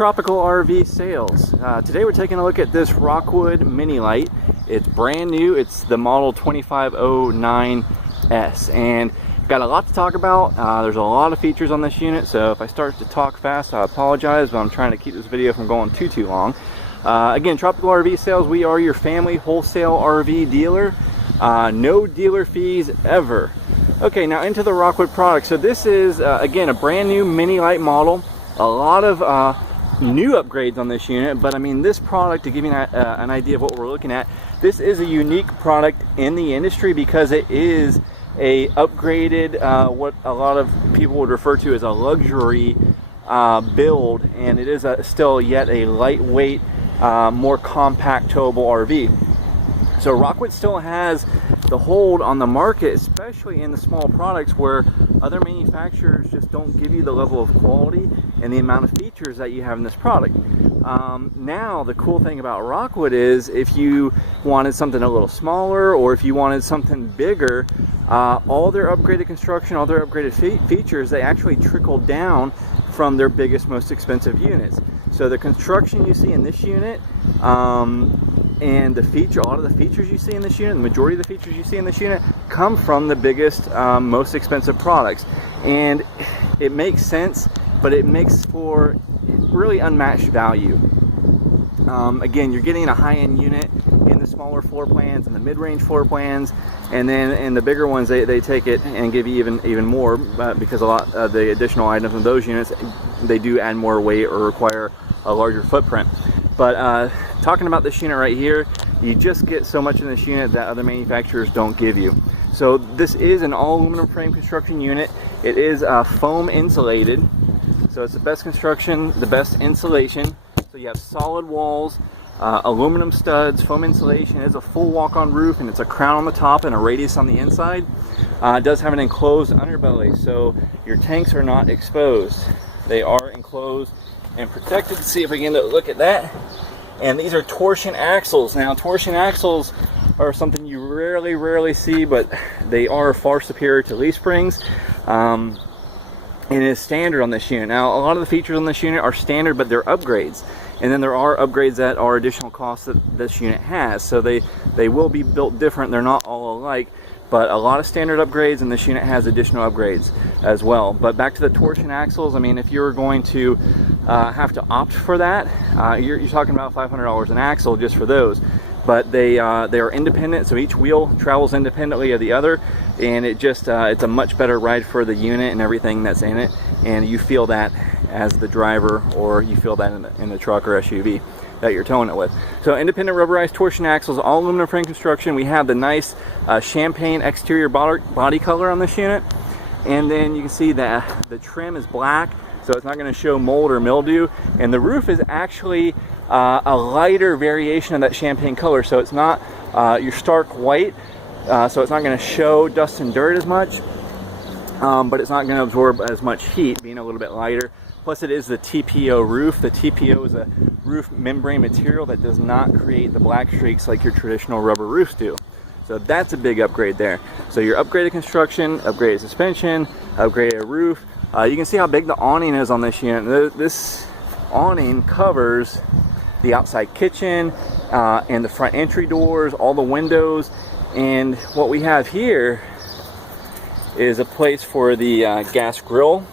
Tropical RV Sales. Today we're taking a look at this Rockwood Mini Lite. It's brand new. It's the model 2509S, and got a lot to talk about. There's a lot of features on this unit, so if I start to talk fast, I apologize, but I'm trying to keep this video from going too long. Again, Tropical RV Sales, we are your family wholesale RV dealer. No dealer fees ever. Okay, now into the Rockwood product. So this is, again, a brand new Mini Lite model. A lot of new upgrades on this unit, but I mean, this product, to give you an idea of what we're looking at, this is a unique product in the industry because it is a upgraded, what a lot of people would refer to as a luxury build, and it is still yet a lightweight, more compact towable RV. So Rockwood still has the hold on the market, especially in the small products where other manufacturers just don't give you the level of quality and the amount of features that you have in this product. Now the cool thing about Rockwood is if you wanted something a little smaller, or if you wanted something bigger, all their upgraded construction, all their upgraded features, they actually trickle down from their biggest, most expensive units. So the construction you see in this unit, and a lot of the features you see in this unit, the majority of the features you see in this unit, come from the biggest, most expensive products. And it makes sense, but it makes for really unmatched value. Again, you're getting a high-end unit in the smaller floor plans and the mid-range floor plans, and then in the bigger ones they take it and give you even more, because a lot of the additional items in those units, they do add more weight or require a larger footprint. But talking about this unit right here, you just get so much in this unit that other manufacturers don't give you. So this is an all aluminum frame construction unit. It is foam insulated, so it's the best construction, the best insulation. So you have solid walls, aluminum studs, foam insulation. It is a full walk-on roof, and it's a crown on the top and a radius on the inside. It does have an enclosed underbelly, so your tanks are not exposed. They are enclosed and protected. See if we can look at that. And these are torsion axles. Now, torsion axles are something you rarely see, but they are far superior to leaf springs. And it is standard on this unit. Now, a lot of the features on this unit are standard, but they're upgrades. And then there are upgrades that are additional costs that this unit has. So they will be built different. They're not all alike, but a lot of standard upgrades, and this unit has additional upgrades as well. But back to the torsion axles, I mean, if you're going to have to opt for that, you're talking about $500 an axle just for those. But they are independent, so each wheel travels independently of the other, and it just it's a much better ride for the unit and everything that's in it, and you feel that as the driver, or you feel that in the truck or SUV that you're towing it with. So independent rubberized torsion axles, all aluminum frame construction. We have the nice champagne exterior body color on this unit, and then you can see that the trim is black, so it's not going to show mold or mildew, and the roof is actually a lighter variation of that champagne color, so it's not your stark white, so it's not going to show dust and dirt as much, but it's not going to absorb as much heat, being a little bit lighter. Plus, it is the TPO roof. The TPO is a roof membrane material that does not create the black streaks like your traditional rubber roofs do. So that's a big upgrade there. So your upgraded construction, upgraded suspension, upgraded roof. You can see how big the awning is on this unit. This awning covers the outside kitchen and the front entry doors, all the windows. And what we have here is a place for the gas grill.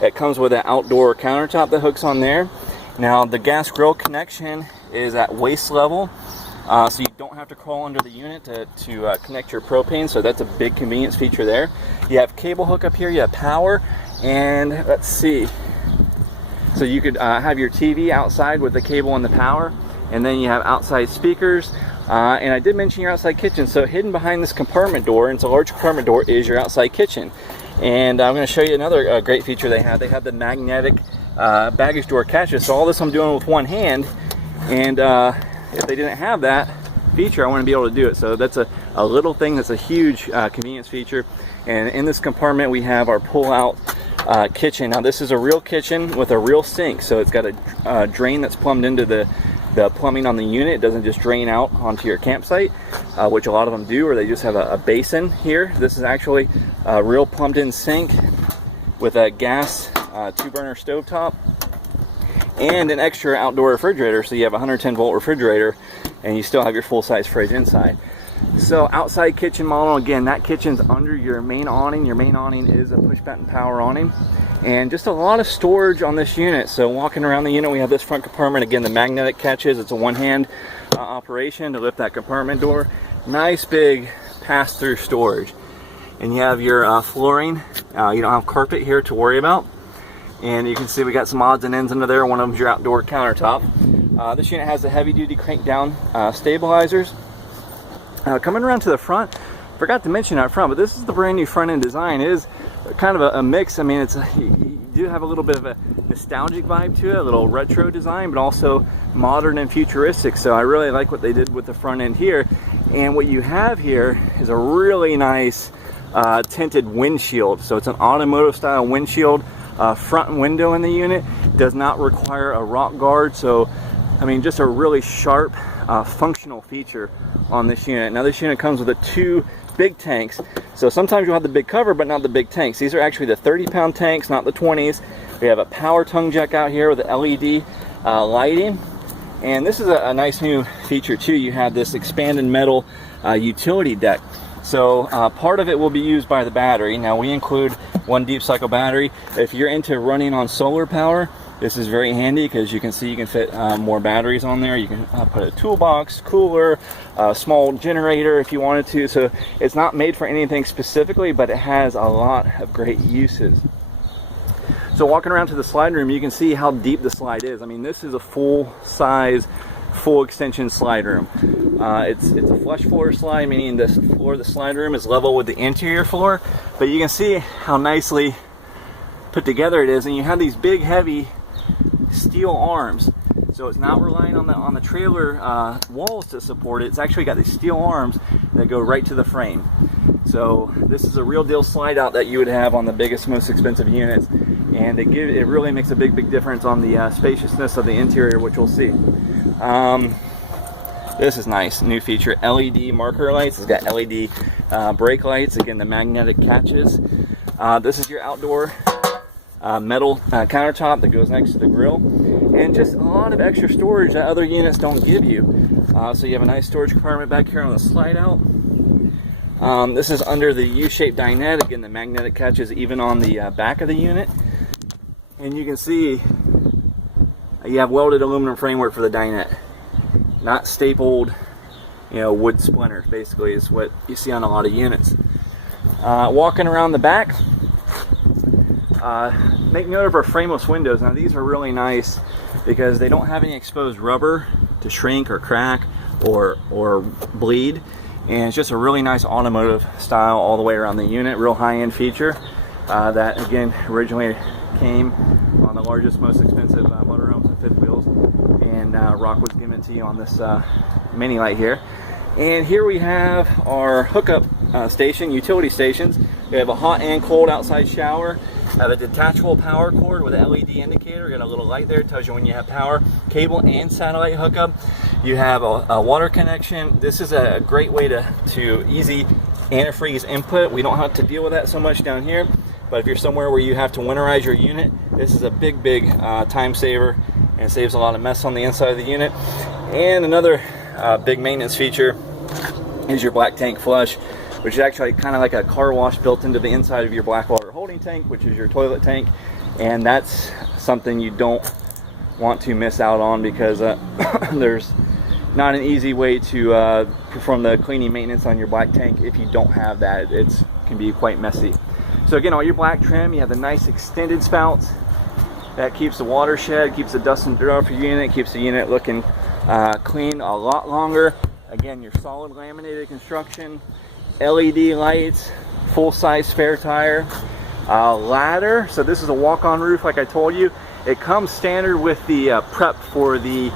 It comes with an outdoor countertop that hooks on there. Now the gas grill connection is at waist level, so you don't have to crawl under the unit to connect your propane, so that's a big convenience feature there. You have cable hook up here, you have power, and let's see. So you could have your TV outside with the cable and the power, and then you have outside speakers. And I did mention your outside kitchen, so hidden behind this compartment door, and it's a large compartment door, is your outside kitchen. And I'm going to show you another great feature they have. They have the magnetic baggage door catches. So all this I'm doing with one hand, and if they didn't have that feature, I want to be able to do it. So that's a little thing that's a huge convenience feature. And in this compartment we have our pull-out kitchen. Now this is a real kitchen with a real sink, so it's got a drain that's plumbed into the plumbing on the unit. It doesn't just drain out onto your campsite, which a lot of them do, or they just have a basin here. This is actually a real plumbed in sink with a gas 2-burner stovetop. and an extra outdoor refrigerator, so you have a 110 volt refrigerator and you still have your full-size fridge inside. So outside kitchen model, again, that kitchen's under your main awning. Your main awning is a push button power awning, and just a lot of storage on this unit. So walking around the unit, we have this front compartment, again, the magnetic catches. It's a one-hand operation to lift that compartment door. Nice big pass-through storage. And you have your flooring. You don't have carpet here to worry about. And you can see we got some odds and ends under there. One of them's your outdoor countertop. This unit has the heavy-duty crank down stabilizers. Coming around to the front, forgot to mention out front, but this is the brand new front end design. It is kind of a mix. I mean, you do have a little bit of a nostalgic vibe to it, a little retro design, but also modern and futuristic. So I really like what they did with the front end here. And what you have here is a really nice tinted windshield. So it's an automotive style windshield. Front window in the unit does not require a rock guard. So I mean, just a really sharp functional feature on this unit. Now this unit comes with two big tanks, so sometimes you'll have the big cover but not the big tanks. These are actually the 30-pound tanks, not the 20s. We have a power tongue jack out here with the LED lighting, and this is a nice new feature too. You have this expanded metal utility deck, so part of it will be used by the battery. Now we include one deep cycle battery. If you're into running on solar power, this is very handy because you can see you can fit more batteries on there. You can put a toolbox, cooler, a small generator if you wanted to. So it's not made for anything specifically, but it has a lot of great uses. So walking around to the slide room, you can see how deep the slide is. I mean, this is a full-size, full extension slide room. It's a flush floor slide, meaning the floor of the slide room is level with the interior floor. But you can see how nicely put together it is, and you have these big, heavy steel arms, so it's not relying on the trailer walls to support it. It's actually got these steel arms that go right to the frame. So this is a real deal slide out that you would have on the biggest, most expensive units, and it really makes a big difference on the spaciousness of the interior, which we'll see. This is nice, new feature, LED marker lights. It's got LED brake lights, again the magnetic catches. This is your outdoor metal countertop that goes next to the grill, and just a lot of extra storage that other units don't give you. So you have a nice storage compartment back here on the slide out. This is under the U-shaped dinette, again the magnetic catches even on the back of the unit, and you can see you have welded aluminum framework for the dinette, not stapled, wood splinters. Basically is what you see on a lot of units. Walking around the back, make note of our frameless windows. Now these are really nice because they don't have any exposed rubber to shrink or crack or bleed, and it's just a really nice automotive style all the way around the unit. Real high-end feature that again originally came on the largest, most expensive motorhomes and fifth wheels, and Rockwood's giving it to you on this mini Lite here. And here we have our hookup station, utility stations. We have a hot and cold outside shower. Have a detachable power cord with an LED indicator. Got a little light there, tells you when you have power. Cable and satellite hookup. You have a water connection. This is a great way to easy antifreeze input. We don't have to deal with that so much down here, but if you're somewhere where you have to winterize your unit, this is a big time saver, and saves a lot of mess on the inside of the unit. And another big maintenance feature is your black tank flush, which is actually kind of like a car wash built into the inside of your black water holding tank, which is your toilet tank. And that's something you don't want to miss out on, because there's not an easy way to perform the cleaning maintenance on your black tank if you don't have that. It can be quite messy. So again, all your black trim, you have the nice extended spouts that keeps the water shed, keeps the dust and dirt off your unit, keeps the unit looking clean a lot longer. Again, your solid laminated construction, LED lights, full-size spare tire, ladder. So this is a walk-on roof, like I told you. It comes standard with the prep for the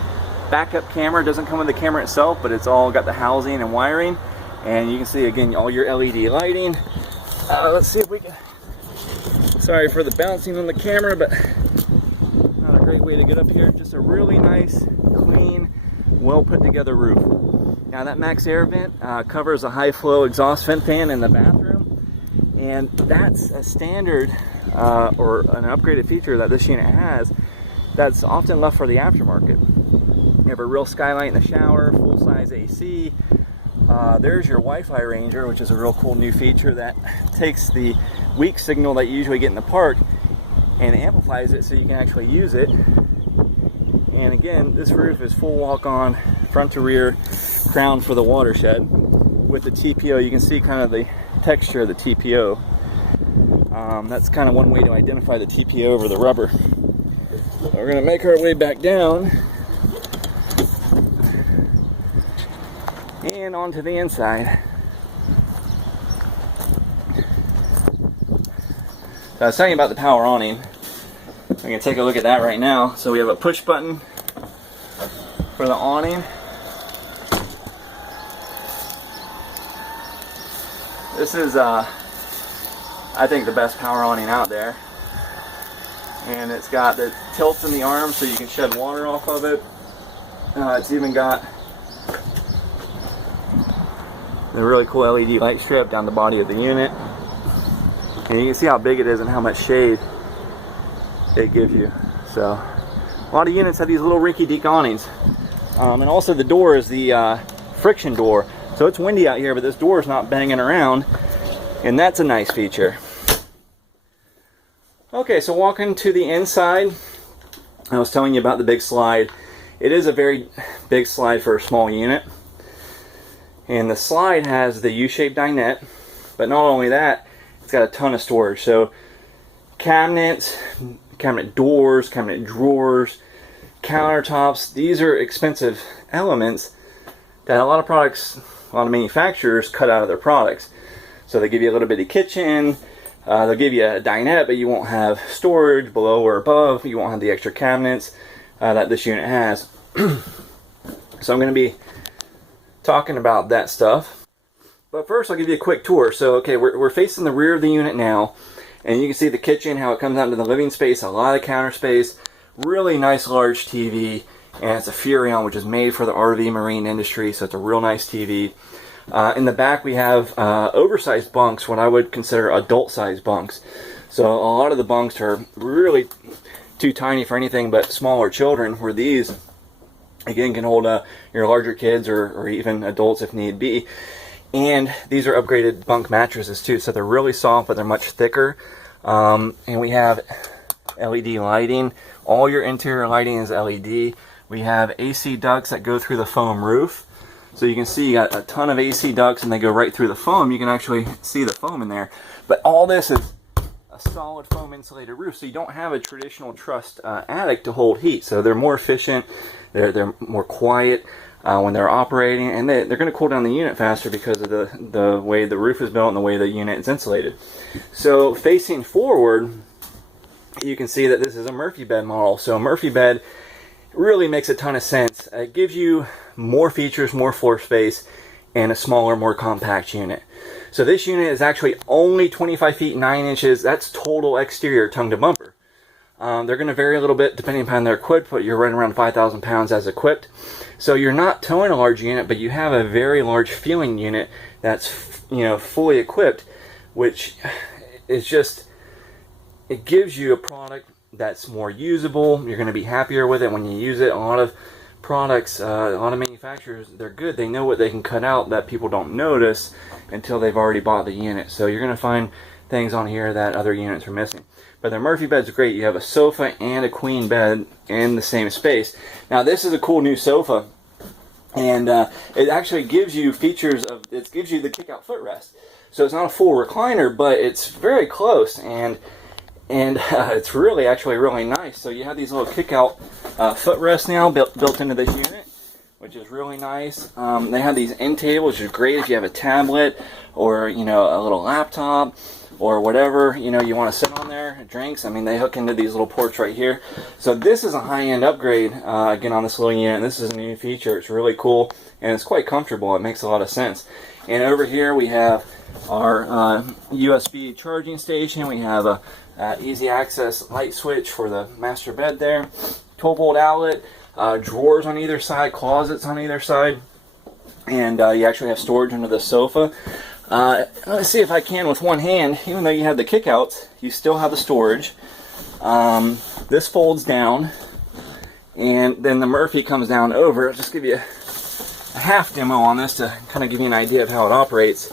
backup camera. It doesn't come with the camera itself, but it's all got the housing and wiring. And you can see again all your LED lighting. Let's see if we can, sorry for the bouncing on the camera, but not a great way to get up here. Just a really nice, clean, well put together roof. Now that max air vent covers a high flow exhaust vent fan in the bathroom, and that's a standard or an upgraded feature that this unit has. that's often left for the aftermarket. You have a real skylight in the shower, full-size AC. There's your Wi-Fi Ranger, which is a real cool new feature that takes the weak signal that you usually get in the park and amplifies it so you can actually use it. And again, this roof is full walk-on, front to rear, crown for the watershed. With the TPO, you can see kind of the texture of the TPO. That's kind of one way to identify the TPO over the rubber. So we're going to make our way back down and onto the inside. So I was telling you about the power awning. We're going to take a look at that right now. So we have a push button for the awning. This is, I think, the best power awning out there. And it's got the tilts in the arms so you can shed water off of it. It's even got the really cool LED light strip down the body of the unit. And you can see how big it is and how much shade it gives you. So a lot of units have these little rinky-dink awnings. And also the door is the friction door. So it's windy out here, but this door is not banging around. And that's a nice feature. Okay, so walking to the inside, I was telling you about the big slide. It is a very big slide for a small unit. And the slide has the U-shaped dinette, but not only that, it's got a ton of storage. So cabinets, cabinet doors, cabinet drawers, countertops, these are expensive elements that a lot of products, a lot of manufacturers cut out of their products. So they give you a little bitty kitchen, they'll give you a dinette, but you won't have storage below or above. You won't have the extra cabinets that this unit has. So I'm going to be talking about that stuff. But first I'll give you a quick tour. So okay, we're facing the rear of the unit now, and you can see the kitchen, how it comes out into the living space, a lot of counter space, really nice large TV, and it's a Furrion, which is made for the RV marine industry, so it's a real nice TV. In the back we have oversized bunks, what I would consider adult-sized bunks. So a lot of the bunks are really too tiny for anything but smaller children, where these, again, can hold your larger kids or even adults if need be. And these are upgraded bunk mattresses too, so they're really soft, but they're much thicker. And we have LED lighting. All your interior lighting is LED. We have AC ducts that go through the foam roof. So you can see you got a ton of AC ducts and they go right through the foam. You can actually see the foam in there. But all this is a solid foam insulated roof, so you don't have a traditional truss attic to hold heat. So they're more efficient, they're more quiet when they're operating, and they're going to cool down the unit faster because of the way the roof is built and the way the unit is insulated. So facing forward, you can see that this is a Murphy bed model. So a Murphy bed really makes a ton of sense. It gives you more features, more floor space, and a smaller, more compact unit. So this unit is actually only 25 feet 9 inches. That's total exterior tongue to bumper. They're going to vary a little bit depending upon their equipped, but you're running around 5,000 pounds as equipped. So you're not towing a large unit, but you have a very large feeling unit that's, fully equipped, which is just, it gives you a product that's more usable. You're going to be happier with it when you use it. A lot of products, a lot of manufacturers, they're good. They know what they can cut out that people don't notice until they've already bought the unit. So you're going to find things on here that other units are missing. But the Murphy bed's great. You have a sofa and a queen bed in the same space. Now this is a cool new sofa, and it actually gives you features of, it gives you the kick-out footrest. So it's not a full recliner, but it's very close, and it's really actually really nice. So you have these little kick-out footrests now built into this unit, which is really nice. They have these end tables, which is great if you have a tablet or a little laptop or whatever you want to sit on there, drinks. I mean, they hook into these little ports right here. So this is a high-end upgrade again on this little unit, and this is a new feature. It's really cool and it's quite comfortable. It makes a lot of sense. And over here we have our USB charging station. We have a easy access light switch for the master bed there, 12-volt outlet, drawers on either side, closets on either side, and you actually have storage under the sofa. Let's see if I can with one hand. Even though you have the kickouts, you still have the storage. This folds down, and then the Murphy comes down over. I'll just give you a half demo on this to kind of give you an idea of how it operates.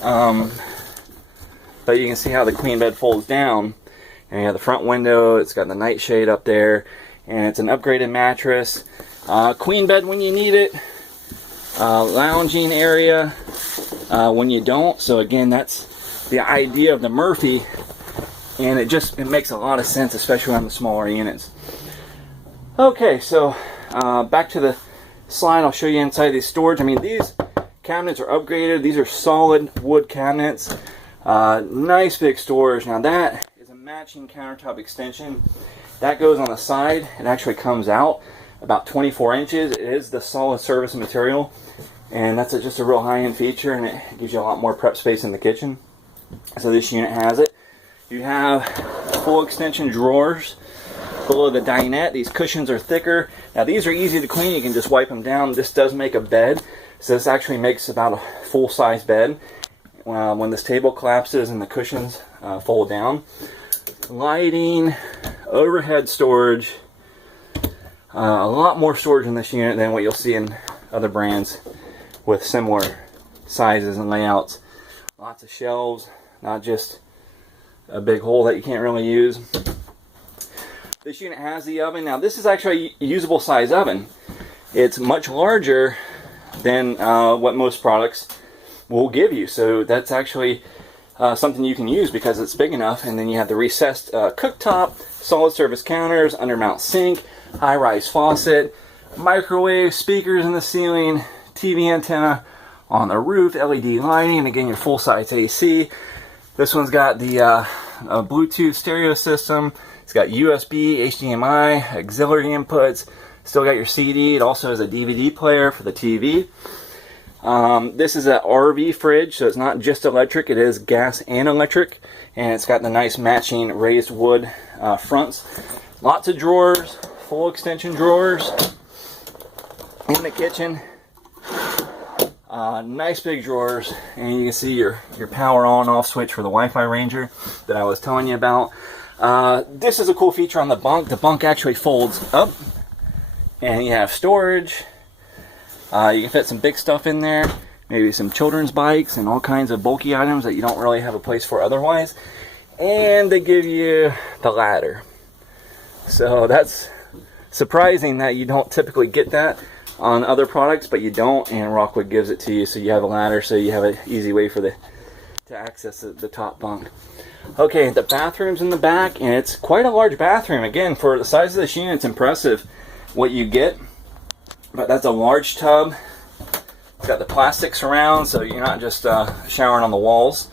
But you can see how the queen bed folds down, and you have the front window. It's got the nightshade up there, and it's an upgraded mattress. Queen bed when you need it, lounging area when you don't. So again, that's the idea of the Murphy, and it makes a lot of sense, especially on the smaller units. Okay, so back to the slide. I'll show you inside these storage. I mean, these cabinets are upgraded. These are solid wood cabinets. Nice big storage. Now that is a matching countertop extension that goes on the side. It actually comes out about 24 inches. It is the solid surface material, and that's just a real high-end feature, and it gives you a lot more prep space in the kitchen. So this unit has it. You have full extension drawers below the dinette. These cushions are thicker. Now these are easy to clean. You can just wipe them down. This does make a bed, so this actually makes about a full-size bed when this table collapses and the cushions fold down. Lighting, overhead storage, a lot more storage in this unit than what you'll see in other brands with similar sizes and layouts. Lots of shelves, not just a big hole that you can't really use. This unit has the oven. Now this is actually a usable size oven. It's much larger than what most products will give you, so that's actually something you can use because it's big enough. And then you have the recessed cooktop, solid surface counters, undermount sink, high-rise faucet, microwave, speakers in the ceiling, TV antenna on the roof, LED lighting, and again your full-size AC. This one's got the Bluetooth stereo system. It's got USB, HDMI, auxiliary inputs. Still got your CD. It also has a DVD player for the TV. This is an RV fridge, so it's not just electric. It is gas and electric, and it's got the nice matching raised wood fronts. Lots of drawers, full extension drawers in the kitchen. Nice big drawers, and you can see your power on and off switch for the Wi-Fi Ranger that I was telling you about. This is a cool feature on the bunk. The bunk actually folds up, and you have storage. You can fit some big stuff in there, maybe some children's bikes and all kinds of bulky items that you don't really have a place for otherwise. And they give you the ladder. So that's surprising that you don't typically get that on other products, but you don't, and Rockwood gives it to you, so you have a ladder, so you have an easy way to access the top bunk. Okay, the bathroom's in the back, and it's quite a large bathroom. Again, for the size of this unit, it's impressive what you get. But that's a large tub. It's got the plastic surround, so you're not just showering on the walls.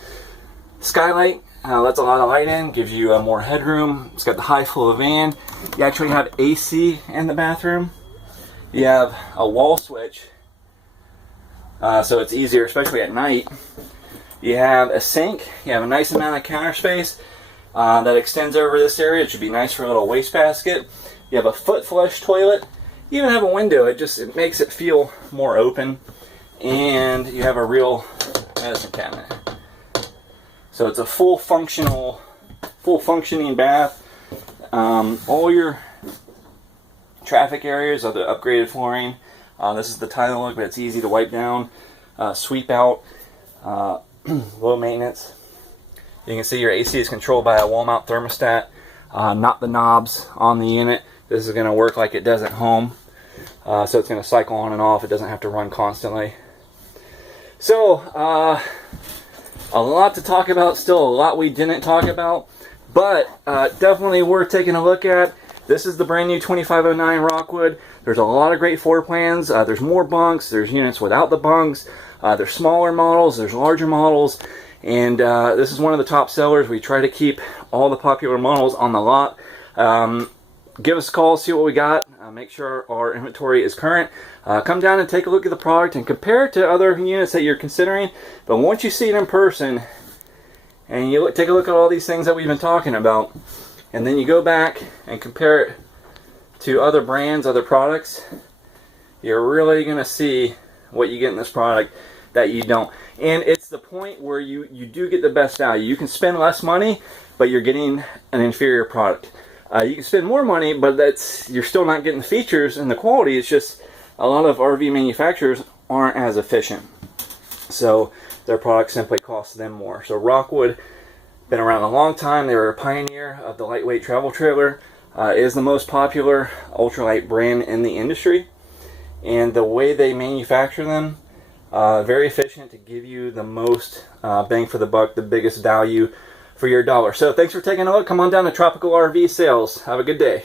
Skylight lets a lot of light in, gives you more headroom. It's got the high flow fan. You actually have AC in the bathroom. You have a wall switch, so it's easier, especially at night. You have a sink. You have a nice amount of counter space that extends over this area. It should be nice for a little wastebasket. You have a foot flush toilet. You even have a window. It makes it feel more open. And you have a real medicine cabinet. So it's a full functioning bath. All your traffic areas are the upgraded flooring. This is the tile look, but it's easy to wipe down, sweep out, low maintenance. You can see your AC is controlled by a wall mount thermostat, not the knobs on the unit. This is going to work like it does at home. So it's going to cycle on and off. It doesn't have to run constantly. So, a lot to talk about. Still a lot we didn't talk about. But definitely worth taking a look at. This is the brand new 2509 Rockwood. There's a lot of great floor plans. There's more bunks. There's units without the bunks. There's smaller models. There's larger models. And this is one of the top sellers. We try to keep all the popular models on the lot. Give us a call, see what we got. Make sure our inventory is current. Come down and take a look at the product and compare it to other units that you're considering. But once you see it in person and you take a look at all these things that we've been talking about, and then you go back and compare it to other brands, other products, you're really going to see what you get in this product that you don't. And it's the point where you do get the best value. You can spend less money, but you're getting an inferior product. You can spend more money, but you're still not getting the features and the quality. It's just a lot of RV manufacturers aren't as efficient, so their products simply cost them more. So Rockwood, been around a long time. They were a pioneer of the lightweight travel trailer. Is the most popular ultralight brand in the industry, and the way they manufacture them, very efficient to give you the most bang for the buck, the biggest value for your dollar. So thanks for taking a look. Come on down to Tropical RV Sales. Have a good day.